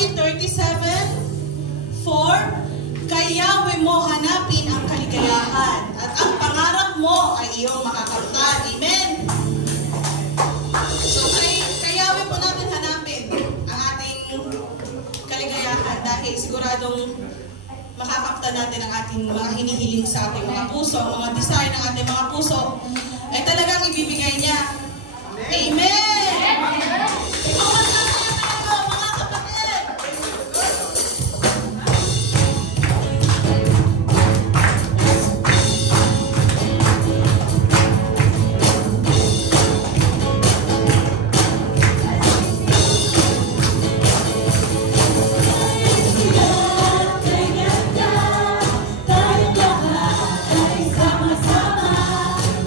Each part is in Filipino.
awit 37:4, kay Yahweh mo hanapin ang kaligayahan at ang pangarap mo ay iyong makakamtan. Amen? So, kay Yahweh po natin hanapin ang ating kaligayahan dahil siguradong makakamtan natin ang ating mga hinihiling sa ating mga puso, ang mga desire ng ating mga puso ay talagang ibibigay niya. Amen! Ikaw ang mga kapatid!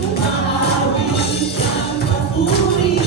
Umahawin ang papuri.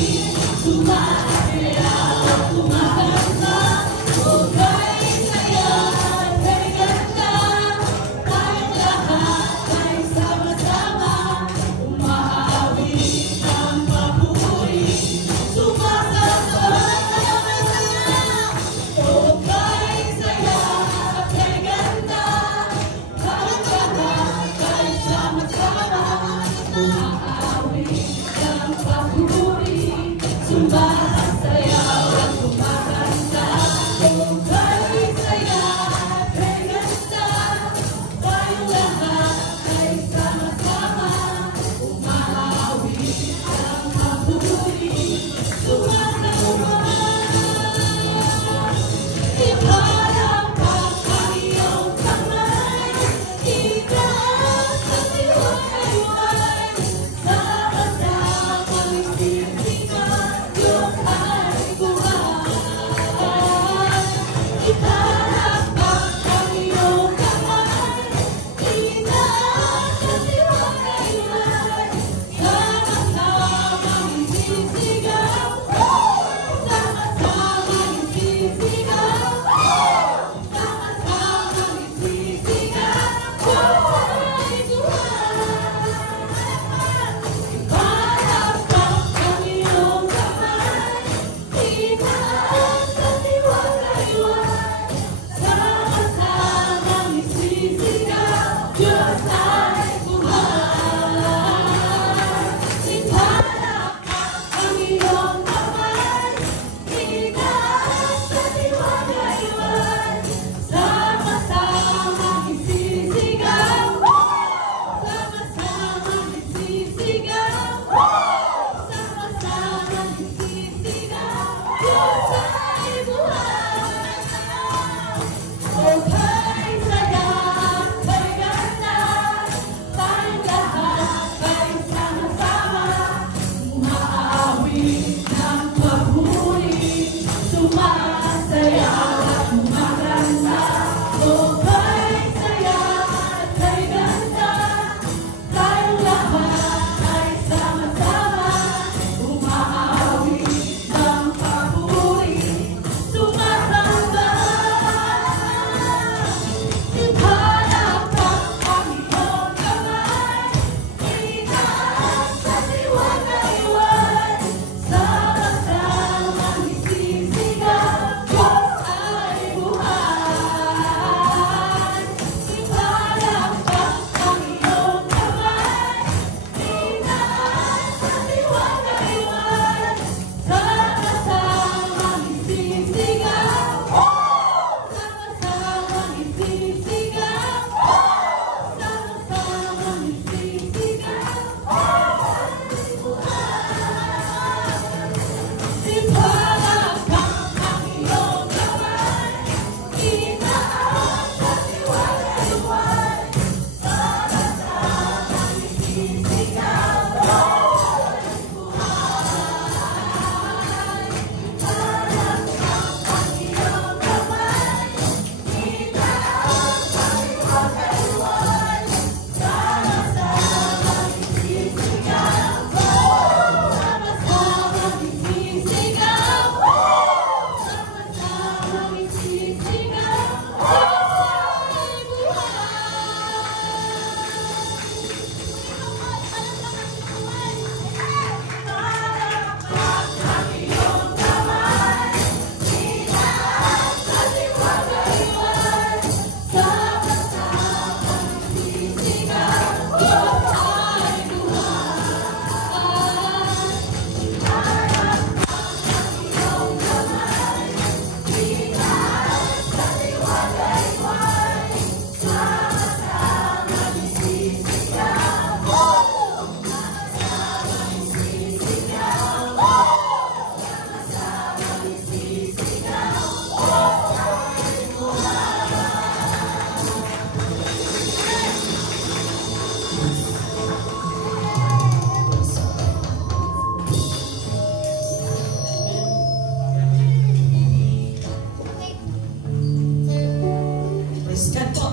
Praise God po.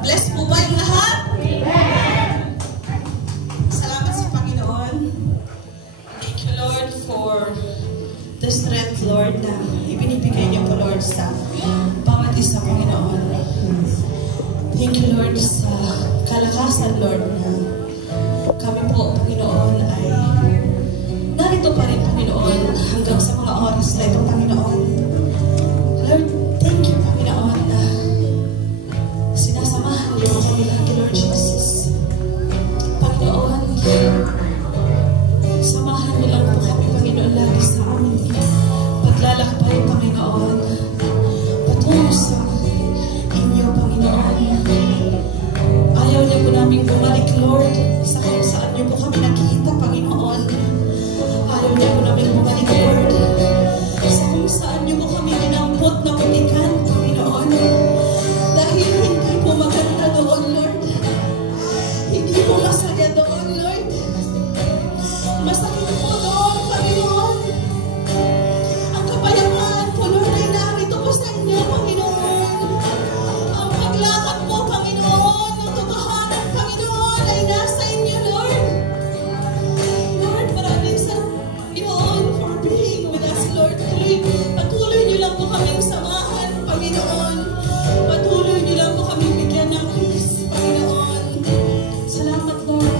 Bless po ba yung lahat? Salamat sa Panginoon. Thank you, Lord, for the strength, Lord, na ibinibigay niyo po, Lord, sa bawat isa, Panginoon. Thank you, Lord, sa kalakasan, Lord, na kami po, Panginoon, ay narito pa rin, Panginoon, hanggang sa mga oras na ito, Panginoon. Lord, thank you, Panginoon, na sinasamahan niyo kami lagi, Lord Jesus. Panginoon, samahan niyo lang po kami, Panginoon, lagi sa aming paglalakbay, Panginoon, patungo sa inyo, Panginoon. Ayaw niyo po namin bumalik, Lord, sa kung saan niyo po kami nakita, Panginoon. Ayaw niyo po namin bumalik, Lord, sa kung saan niyo po kami ginampot na putikan, Panginoon. Dahil hindi po maganda doon, Lord. Hindi po masaya doon, Lord. Masakit po doon, Panginoon. Ang kapayapaan po, Lord, ay narito po sa inyo, Panginoon. Ang paglakad po, Panginoon, ang totohanan, Panginoon, ay nasa inyo, Lord. Lord, maraming sa Panginoon for being with us, Lord. Patuloy niyo lang po kaming samahan, Panginoon. Patuloy niyo lang po kaming bigyan ng peace, Panginoon. Salamat, Lord.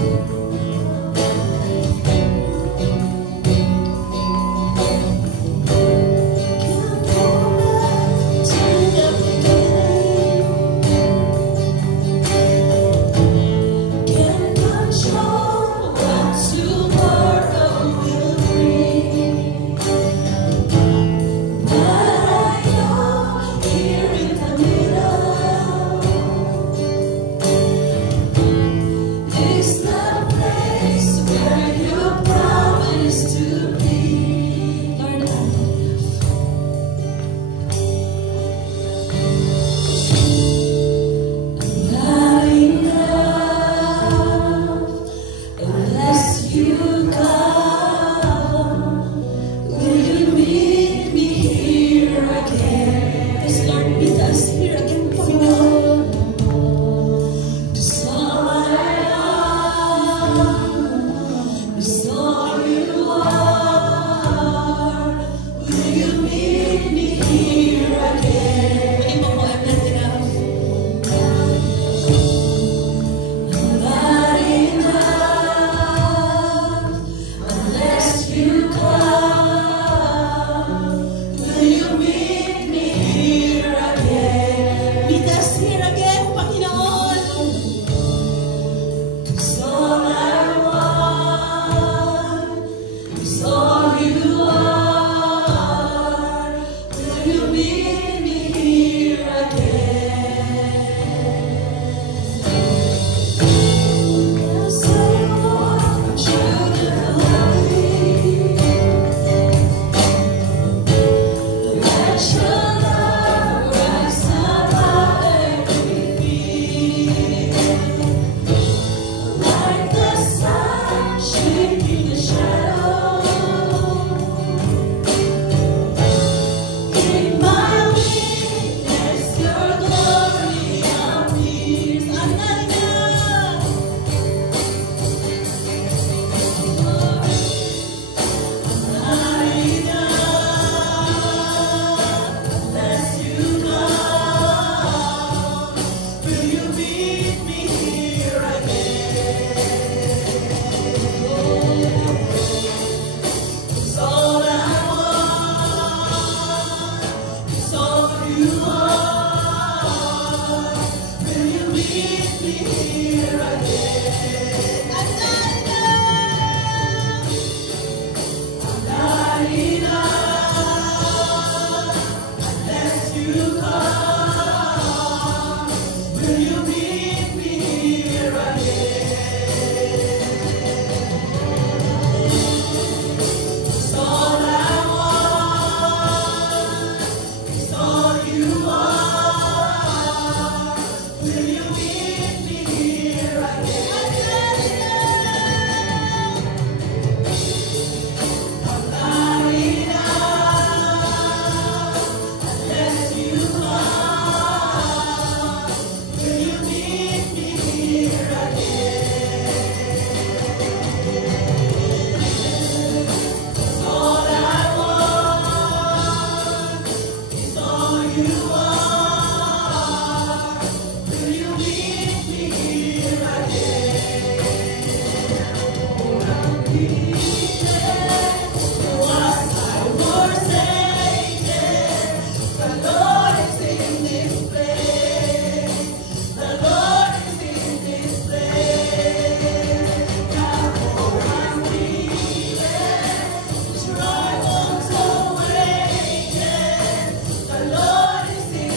Will you meet me here again? The Lord is here.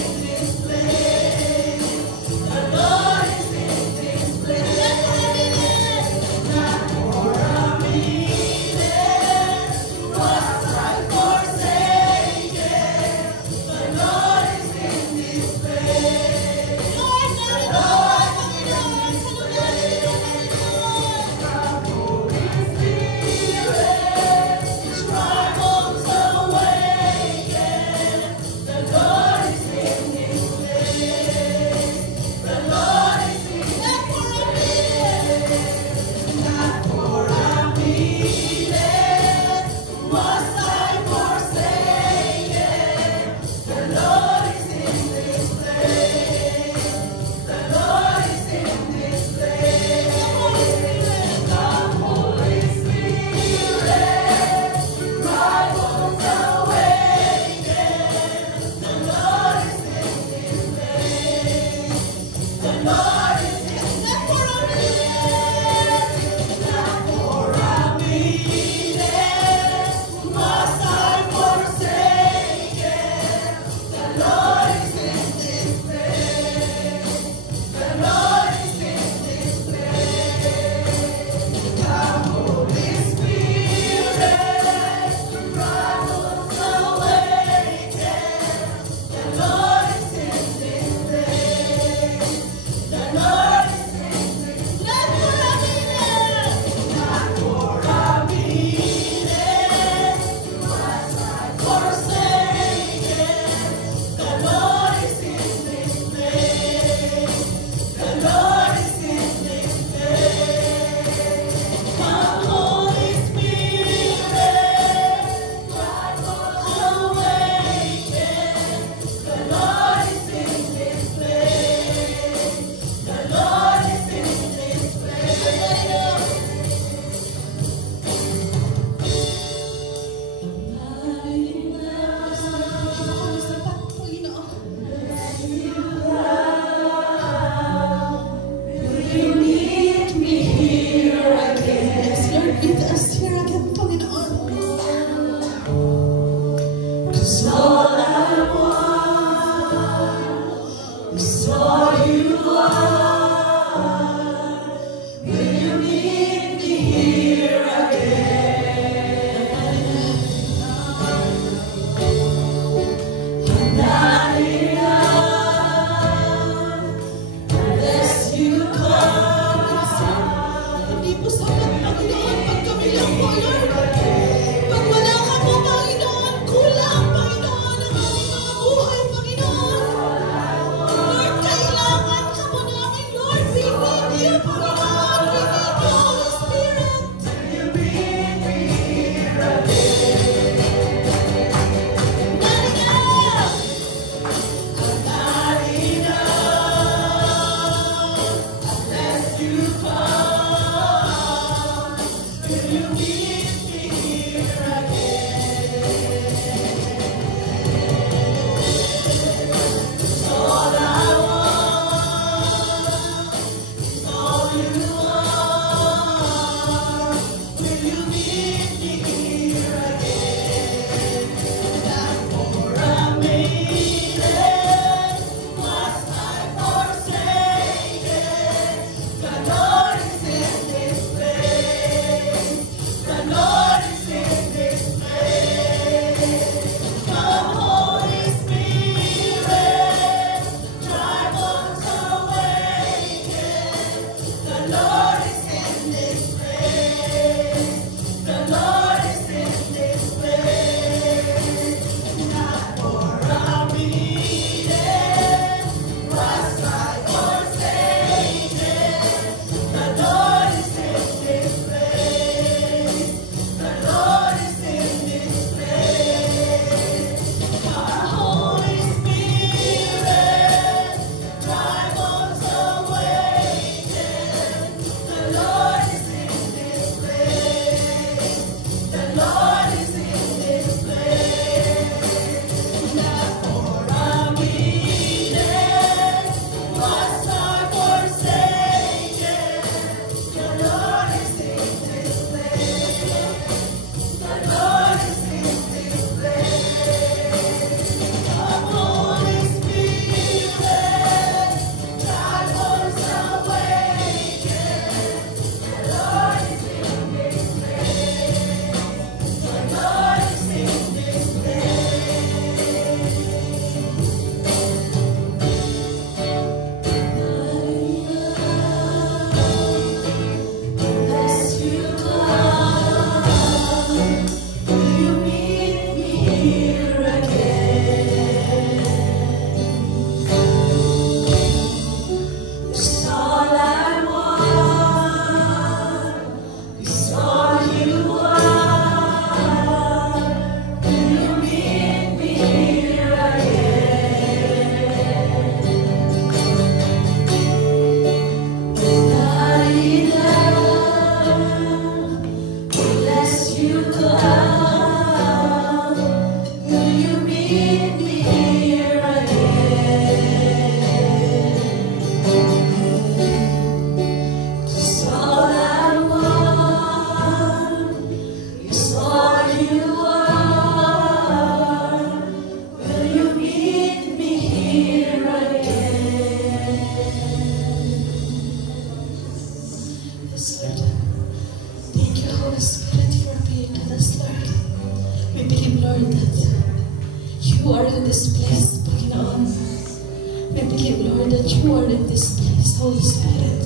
believe, Lord, that you are in this place, Holy Spirit.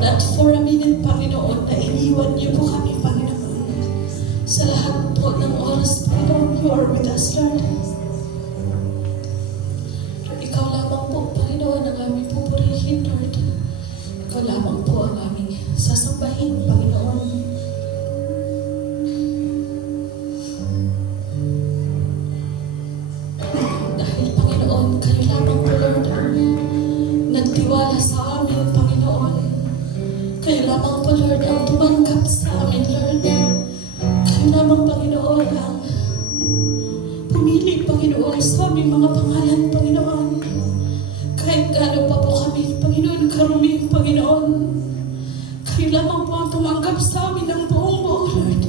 Not for a minute, Panginoon, na iniwan niyo po kami, Panginoon. Sa lahat po ng oras, Panginoon, you are with us, Lord. Ikaw lamang po, Panginoon, ang aming pupurihin, Lord. Ikaw lamang po ang aming sasambahin, Panginoon. Dahil, Panginoon, kayo lamang po, Lord, nagtiwala sa amin, Panginoon. Kayo lamang po, Lord, ang tumanggap sa amin, Lord. Kayo lamang, Panginoon, ang pumili, Panginoon, sa aming mga pangalan, Panginoon. Kahit gaano pa po kami, Panginoon, karumi, Panginoon. Kayo lamang po ang tumanggap sa amin ng buong buo, Lord.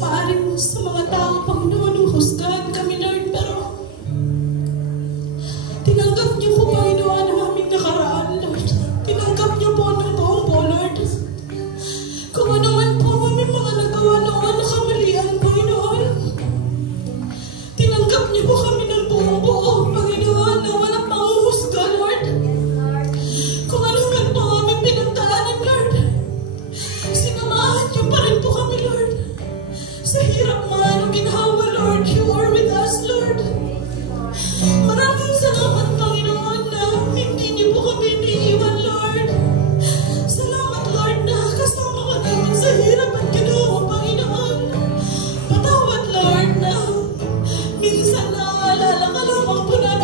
Maaaring sa mga tao, Panginoon, husgahan kami, Lord, pero tinanggap niyo po, Panginoon, ang aming nakaraan, Lord. Tinanggap niyo po ng buong buo, Lord. Kung ano man po aming mga nagawa noon na kamalian, Panginoon, tinanggap niyo po kami ng buong buo, Panginoon, na walang panguhusga, Lord. Kung ano man po aming pinagdaanan, Lord, sinamahan niyo pa rin po kami, Lord. Sa hirap man o ginhawa, Lord, you are with us, Lord. Maraming salamat, Panginoon, na hindi niyo po kami iniiwan, Lord. Salamat, Lord, na kasama ka namin sa hirap at ginhawa, Panginoon. Patawad, Lord, na minsan naaalala ka lamang po namin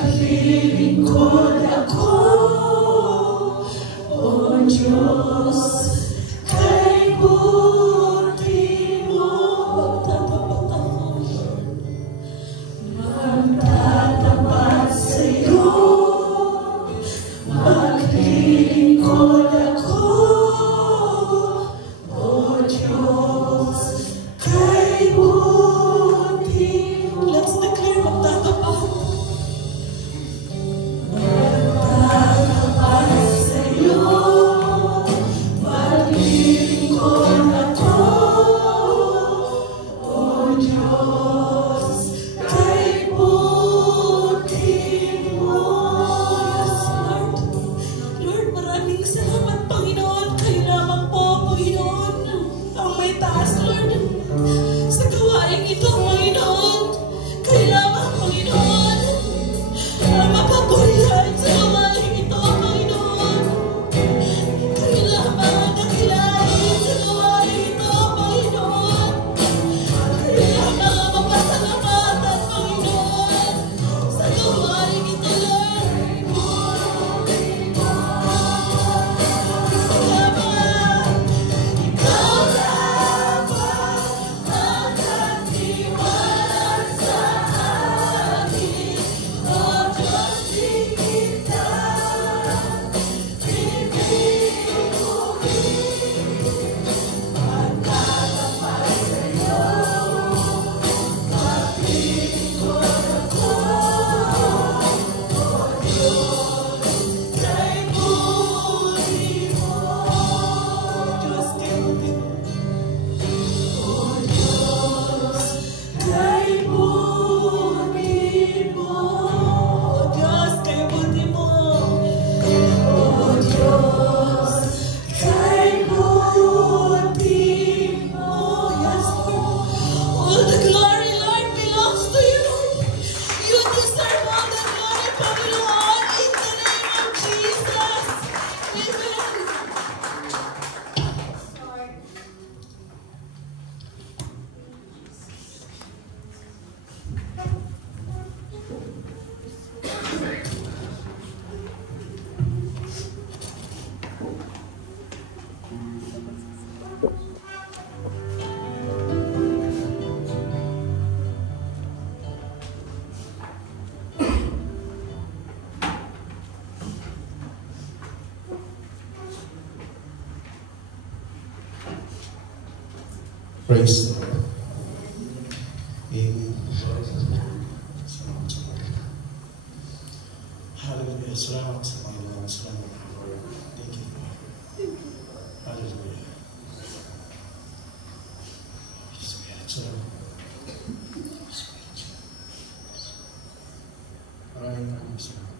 maglilingkod ako, O Diyos, kay buti mo. Magtatapat ako, magtatapat sa'yo, maglilingkod ako, O Diyos, kay buti mo. Let's declare magtatapat. Magtatapat sa'yo, maglilingkod ako, O Diyos, kay buti mo. Yes, Lord. Lord, maraming salamat, Panginoon. Kayo lamang po, Panginoon, ang may taas, Lord. Sa gawain ito, Panginoon, kayo lamang, Panginoon, ang mapapurihan sa gawain ito, Panginoon. Kayo lamang ang dakilain sa gawain ito, Panginoon. Kayo lamang ang mapasalamatan, Panginoon, sa gawain ito, Lord. Salamat. Ikaw lamang ang nagtiwala sa akin, O Diyos, di kita pipigilin. Magtatapat sa'yo, maglilingkod ako, O Diyos, kay buti mo. Diyos, kay buti mo. O Diyos, kay buti mo. O Diyos, kay buti mo. O Diyos, kay buti mo. Yes, Lord. All the glory, Lord, belongs to you, Lord. You deserve all the glory, Panginoon, in the name of Jesus. Amen. Praise the Lord. Amen. Hallelujah. Salamat sa Panginoon. Salamat, Lord. Thank you, Lord. Hallelujah. Salamat. Maraming salamat.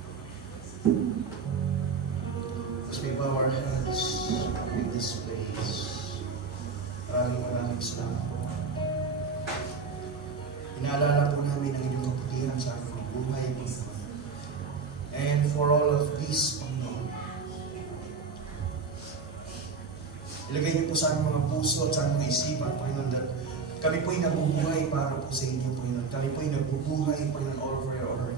As we bow our heads in this place, maraming salamat po. Inaalala po namin ang inyong kaputihan sa aming buhay, Panginoon. And for all of this, Panginoon, ilagay niyo po sa aming mga puso at sa aming mga isipan, Panginoon, that kami po'y nabubuhay para po sa inyo, Panginoon. Kami po'y nabubuhay, Panginoon, all over your honor.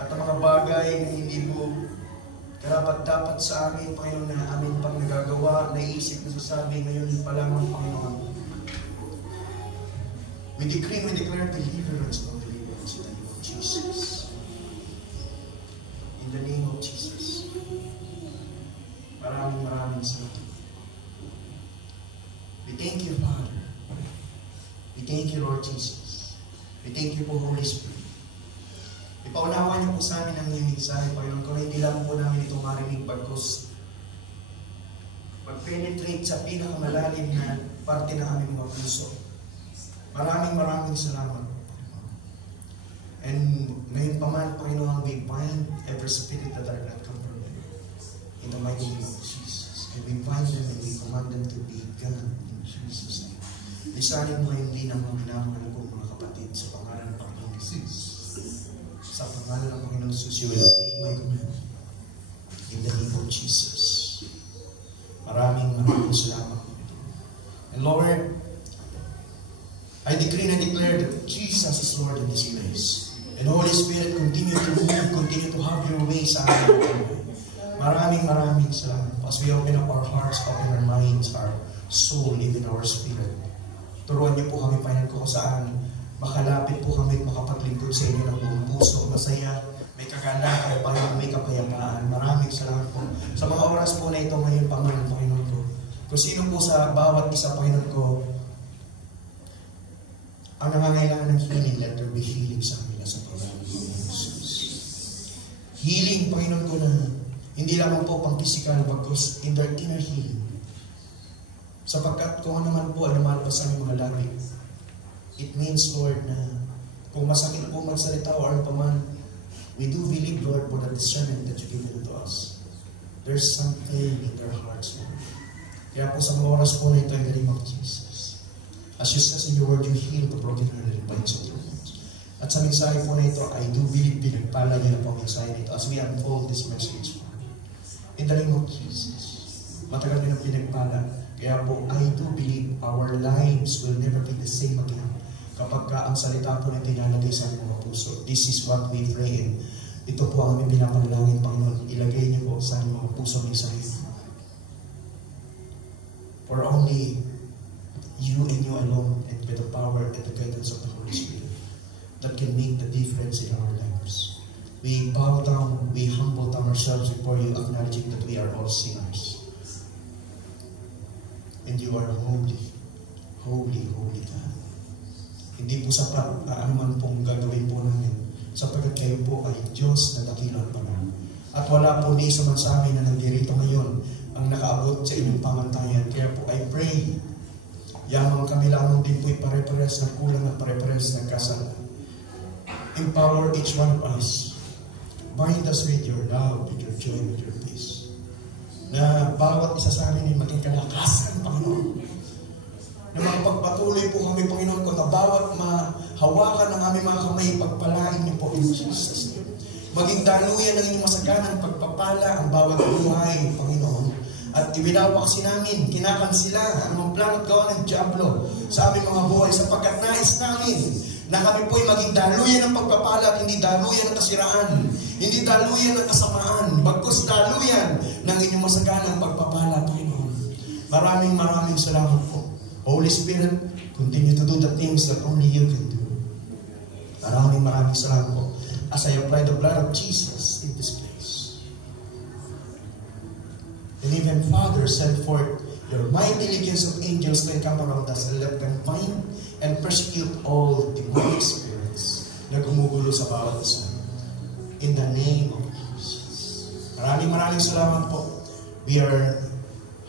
At ang mga bagay na hindi po karapat-dapat sa amin, Panginoon, na amin pang nagagawa, naisip, nasasabi, ngayon pa lamang, Panginoon. We decree, we declare deliverance in the name of Jesus. In the name of Jesus. Maraming salamat. We thank you, Father. We thank you, Lord Jesus. We thank you po, Holy Spirit. Ipaunawa niyo po sa amin ang iyong mensahe, Panginoon, kung hindi lang po namin ito marinig bagkus mag-penetrate sa pinakamalalim na parte ng aming mga puso. Maraming salamat, Panginoon. And ngayon pa man, Panginoon, we bind every spirit that are not come from you. In the mighty name of Jesus. And we bind them and we command them to be gone in Jesus' name. Lisanin mo hindi ng mga minamahal ko, mga kapatid, sa pangalan ng Panginoon Jesus. Sa pangalan ng Panginoon Jesus, you will obey my command. In the name of Jesus. Maraming salamat. And Lord, I decree and declare that Jesus is Lord in this place. And Holy Spirit, continue to sa aming buhay. Maraming salamat po. As we open up our hearts, open our minds, our soul, even our spirit. Turuan niyo po kami, Panginoon, kung saan makalapit po kami at makapaglingkod sa inyo ng buong puso, masaya, may kagalakan, Panginoon, may kapayapaan. Maraming salamat po. Sa mga oras po na ito ngayon, Panginoon ko, kung sino po sa bawat isa, Panginoon ko, ang nangangailangan ng healing, let there be healing sa kanila sa pangalan ng Jesus. Healing, Panginoon ko, na hindi lamang po pang physical, bagkus in their inner healing. Sapagkat kung ano man po ang lumalabas sa aming mga labi, it means, Lord, na kung masakit po magsalita o ano pa man, we do believe, Lord, for the discernment that you give to us. There's something in their hearts, Lord. Kaya po sa mga oras po na ito, in the name of Jesus. As you says in your word, you heal the broken-hearted and bind the broken. At sa mensahe po na ito, I do believe pinagpala niyo na po ang mensahe nito as we unfold this message. In the name of Jesus. Matagal din ang pinagpala. Kaya po, I do believe our lives will never be the same again kapag ang salita po na tinalagay sa mga puso. This is what we pray in. Ito po ang aming pinapanalangin, Panginoon. Ilagay niyo po sa aming mga puso ng sa iyo. For only you and you alone, and with the power and the guidance of the Holy Spirit, that can make the difference in our lives. We bow down, we humble down ourselves before you, acknowledging that we are all sinners. And you are holy, holy, holy God. Hindi po sapat na anuman pong gagawin po namin, sapagkat kayo po ay Diyos na dakilang panahon. At wala po ni isa man sa amin na nandirito ngayon ang nakaabot sa inyong pamantayan. Kaya po I pray, yamang kami lamang din po pare-pares na kulang at pare-pares na kasalanan. Empower each one of us. Bind us with your love, with your joy, with your peace. Na bawat isa sa amin ay maging kalakasan, Panginoon. Na magpagpatuloy po kami, Panginoon, kung na bawat mahawakan ng aming mga kamay, pagpalain niyo po in Jesus' name. Maging daluyan ng inyong masaganang pagpapala ang bawat buhay, Panginoon. At iwinawaksin namin, kinakansila ang mga plano at gawa ng Diablo sa aming mga buhay, sapagkat nais namin na kami po'y maging daluyan ng pagpapala at hindi daluyan ng kasiraan, hindi daluyan ng kasamaan, bagkus daluyan ng inyong masaganang pagpapala, Panginoon. Maraming salamat po. Holy Spirit, continue to do the things that only you can do. Maraming salamat po. As I apply the blood of Jesus in this place. And even Father, send forth your mighty legions of angels to encamp around us and let them bind and persecute all demonic spirits na gumugulo sa bawat isa. In the name of Jesus. Maraming salamat po. We are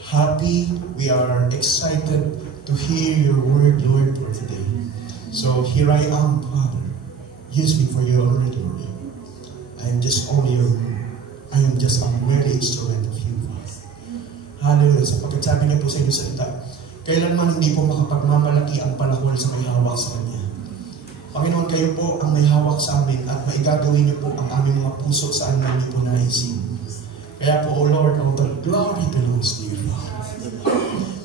happy, we are excited to hear your word, Lord, for today. So here I am, Father. Use me for your honor and glory. I am just a merely instrument of you, Father. Hallelujah. Sapagkat sabi niya po sa inyong salita, kailanman hindi po makapagmamalaki ang panahon sa may hawak sa Kanya. Panginoon, kayo po ang may hawak sa amin at maigagawin niyo po ang aming mga puso sa amin hindi po naisin. Kaya po, O Lord, all the glory belongs to you, Father.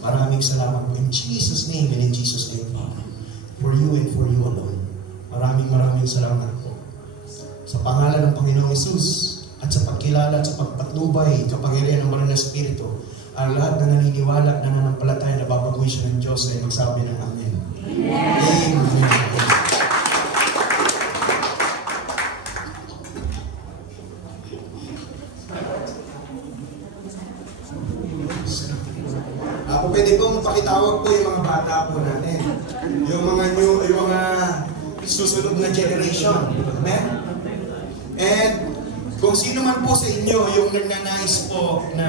Maraming salamat po in Jesus' name and in Jesus' name, Father. For you and for you alone. Maraming salamat po. Sa pangalan ng Panginoong Hesus at sa pagkilala at sa pagpatnubay, kapangyarihan ng Banal na Espiritu, ang lahat na naniniwala at nananampalataya na babaguhin siya ng Diyos ay magsabi ng Amen. Amen. Pwede po mapakitawag po yung mga bata po natin. Yung mga susunod na generation. Amen? And kung sino man po sa inyo yung nagnanais po na